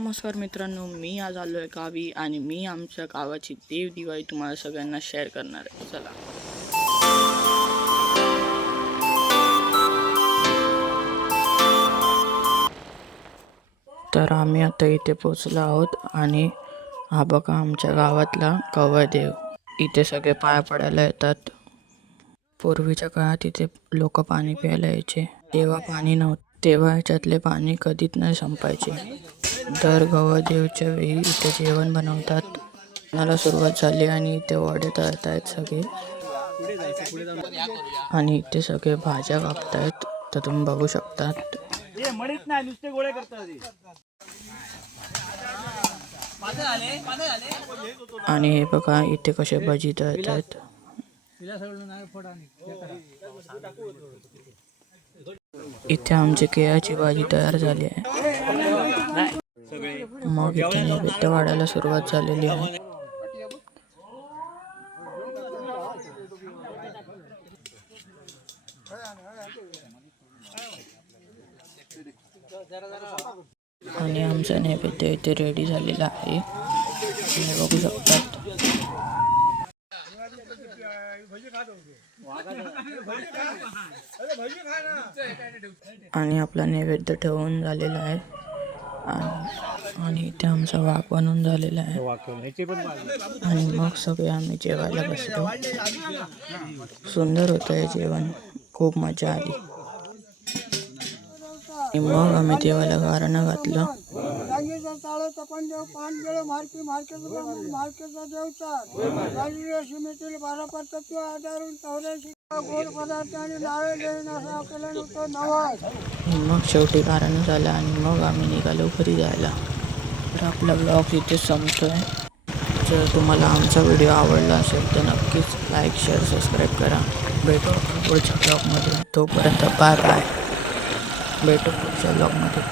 नमस्कार मित्रांनो मी आज आलो आहे गावी आणि मी आमच्या गावाची देव दिवाळी तुम्हाला सगळ्यांना शेअर करणार आहे. चला. तर आम्ही आता इथे पोचलो आहोत आणि हा बघा आमच्या गावातला कवळदेव इथे सगळे पाया पडायला येतात. पूर्वीच्या काळात इथे लोक पाणी प्यायला यायचे. तेव्हा पाणी नव्हतं. तेव्हा ह्याच्यातले पाणी कधीच नाही संपायचे. दर गवदेवच्या वेळी इथे जेवण बनवतात. मला सुरुवात झाली आणि इथे वडे तळत आहेत सगळे. आणि इथे सगळे भाज्या कापतायत. तर तुम्ही बघू शकतात. आणि हे बघा इथे कसे भजी तळत आहेत इथे आमची केळाची भाजी तयार झाली आहे. मग इथे नैवेद्य वाढायला सुरुवात झालेली आहे. आणि आमचा नैवेद्य इथे रेडी झालेला आहे. तुम्ही बघू शकतात. आणि आपला नैवेद्य ठेवून झालेला आहे. आणि- इथे आमचा वाघ बनवून झालेला आहे. आणि मग सगळे आम्ही जेवायला बसलो. सुंदर होतं हे जेवण. खूप मजा आली. मग आम्ही देवाला गारणं घातलं. सांगीचा ताळाचा पंदेव पान गेळ मार्की मार्केचा ब्राह्मण मार्केचा देवचार राजकीय सीमेतील बारा तत्व आधारून चौऱ्याऐंशी गोड पदार्थ आणि नावे देऊन असा केलं नव्हतं नवाज मग शेवटी गारणं झालं आणि मग आम्ही निघालो घरी जायला. तर आपला ब्लॉग इथे संपतोय. जर तुम्हाला आमचा व्हिडिओ आवडला असेल तर नक्कीच लाईक शेअर सबस्क्राईब करा. भेटू पुढच्या ब्लॉगमध्ये. तोपर्यंत बाय बाय भेटू पुढच्या ब्लॉगमध्ये